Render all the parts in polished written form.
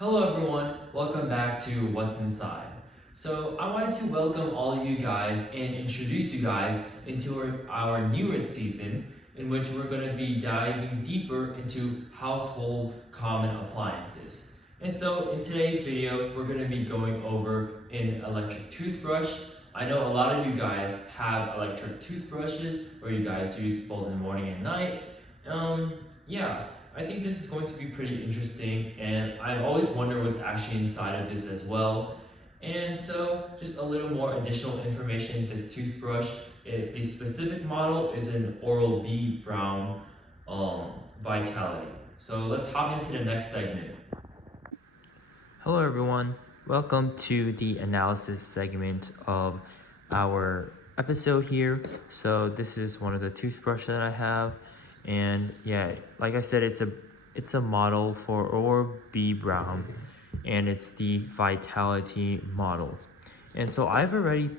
Hello everyone, welcome back to What's Inside. So I wanted to welcome all of you guys and introduce you guys into our newest season in which we're going to be diving deeper into household common appliances. And so in today's video, we're going to be going over an electric toothbrush. I know a lot of you guys have electric toothbrushes where you guys use both in the morning and night. Yeah, I think this is going to be pretty interesting, and I've always wondered what's actually inside of this as well. And so, just a little more additional information. This toothbrush, the specific model is an Oral-B Brown Vitality. So let's hop into the next segment. Hello everyone, welcome to the analysis segment of our episode here. So this is one of the toothbrush that I have, and yeah, like I said, it's a model for Oral-B Brown, and it's the Vitality model. And so I've already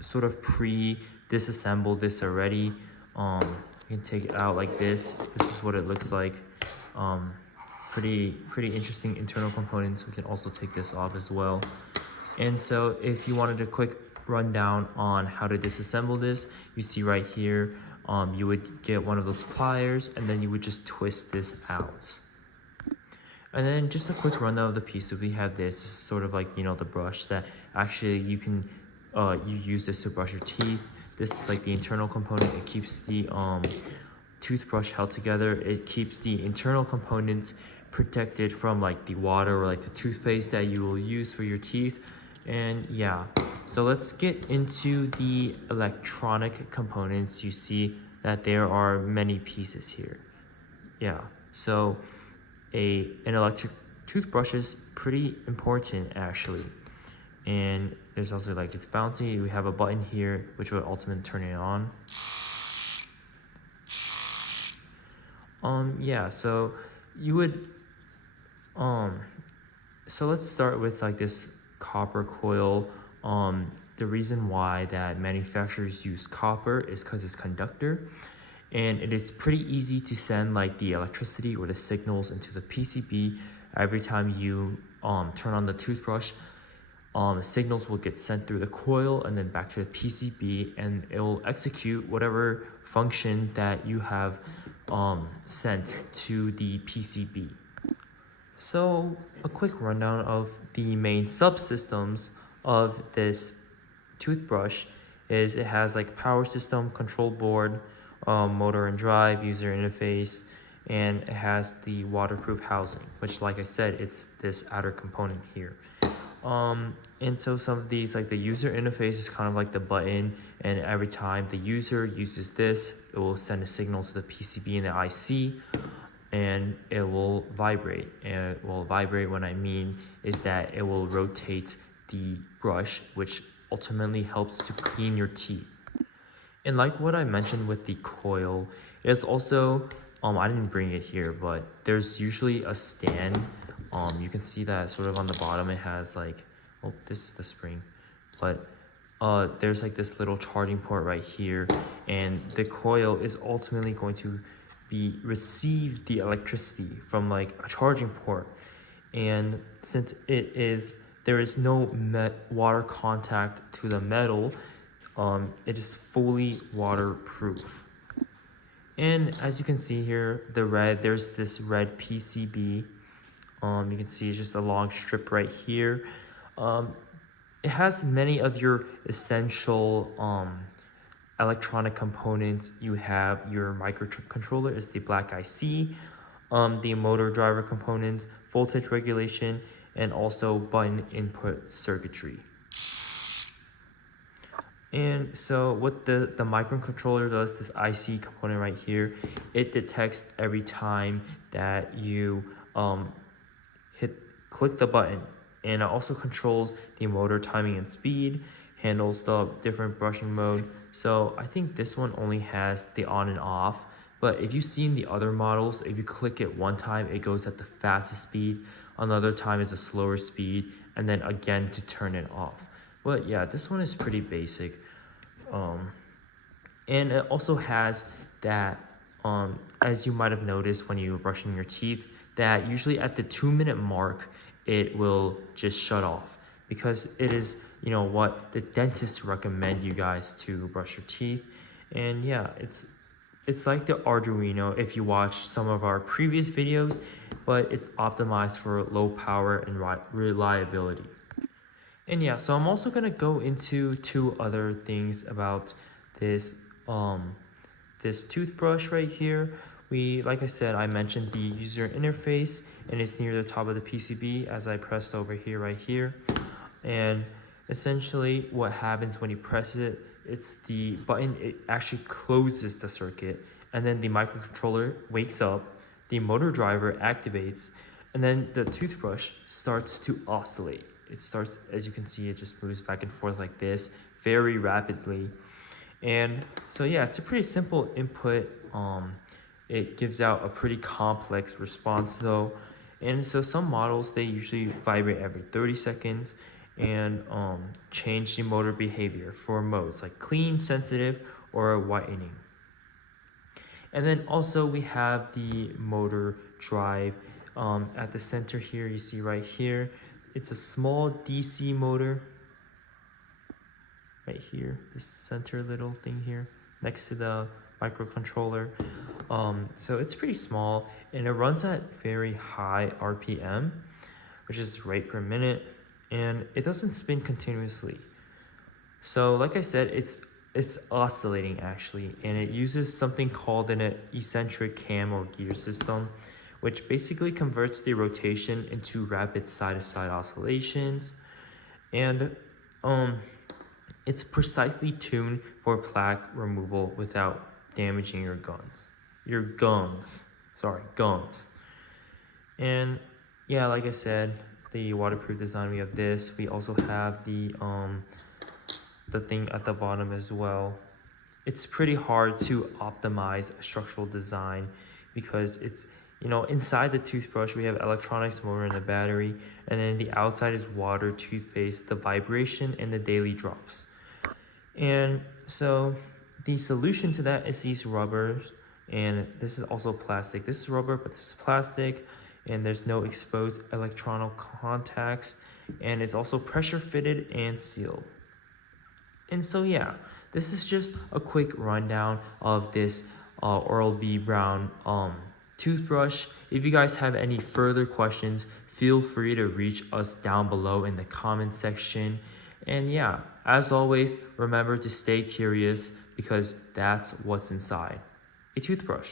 sort of disassembled this already. You can take it out like this. This is what it looks like. Pretty interesting internal components. We can also take this off as well. And so if you wanted a quick rundown on how to disassemble this, you see right here, you would get one of those pliers and then you would just twist this out. And then just a quick rundown of the piece. So we have this is sort of like, the brush that actually you can you use this to brush your teeth. This is like the internal component. It keeps the toothbrush held together. It keeps the internal components protected from like the water or like the toothpaste that you will use for your teeth. And yeah, so let's get into the electronic components. You see that there are many pieces here. Yeah, so an electric toothbrush is pretty important actually. And there's also like it's bouncy. We have a button here which will ultimately turn it on. Yeah, so you would so let's start with like this copper coil. The reason why that manufacturers use copper is because it's conductor, and it is pretty easy to send like the electricity or the signals into the PCB. Every time you turn on the toothbrush, signals will get sent through the coil and then back to the PCB, and it will execute whatever function that you have sent to the PCB. So a quick rundown of the main subsystems of this toothbrush is it has like power system, control board, motor and drive, user interface, and it has the waterproof housing, which like I said, it's this outer component here. And so some of these, like the user interface is kind of like the button, and every time the user uses this, it will send a signal to the PCB and the IC, and it will vibrate. And it will vibrate, what I mean is that it will rotate the brush, which ultimately helps to clean your teeth. And like what I mentioned with the coil, it's also, I didn't bring it here, but there's usually a stand. You can see that sort of on the bottom it has like, oh, this is the spring, but there's like this little charging port right here, and the coil is ultimately going to receive the electricity from like a charging port. And since there is no water contact to the metal, it is fully waterproof. And as you can see here, there's this red PCB. You can see it's just a long strip right here. It has many of your essential electronic components. You have your microchip controller, is the black IC, the motor driver components, voltage regulation, and also button input circuitry. And so what the microcontroller does, this IC component right here, it detects every time that you click the button, and it also controls the motor timing and speed, handles the different brushing mode. So I think this one only has the on and off, but if you see in the other models, if you click it one time, it goes at the fastest speed, another time is a slower speed, and then again to turn it off. But yeah, this one is pretty basic. And it also has that, as you might have noticed when you were brushing your teeth, that usually at the 2-minute mark, it will just shut off, because it is, you know, what the dentists recommend you guys to brush your teeth. And yeah, it's like the Arduino if you watch some of our previous videos, but it's optimized for low power and reliability. And yeah, so I'm also gonna go into two other things about this this toothbrush right here. Like I said, I mentioned the user interface, and it's near the top of the PCB as I pressed over here right here. And essentially what happens when you press it, it's the button, it actually closes the circuit, and then the microcontroller wakes up, the motor driver activates, and then the toothbrush starts to oscillate. It starts, as you can see, it just moves back and forth like this very rapidly. And so yeah, it's a pretty simple input. It gives out a pretty complex response though. And so some models, they usually vibrate every 30 seconds and change the motor behavior for modes like clean, sensitive, or whitening. And then also we have the motor drive at the center here. You see right here, it's a small DC motor right here, this center little thing here next to the microcontroller. So it's pretty small, and it runs at very high RPM, which is rate per minute, and it doesn't spin continuously. So like I said, it's oscillating actually, and it uses something called an eccentric cam or gear system, which basically converts the rotation into rapid side-to-side oscillations. And it's precisely tuned for plaque removal without damaging your gums. And yeah, like I said, the waterproof design, we have this. We also have the thing at the bottom as well. It's pretty hard to optimize structural design because it's, you know, inside the toothbrush we have electronics, motor, and the battery, and then the outside is water, toothpaste, the vibration, and the daily drops. And so the solution to that is these rubbers, and this is also plastic. This is rubber, but this is plastic, and there's no exposed electronic contacts, and it's also pressure fitted and sealed. And so yeah, this is just a quick rundown of this Oral-B Brown toothbrush. If you guys have any further questions, feel free to reach us down below in the comment section. And yeah, as always, remember to stay curious, because that's what's inside a toothbrush.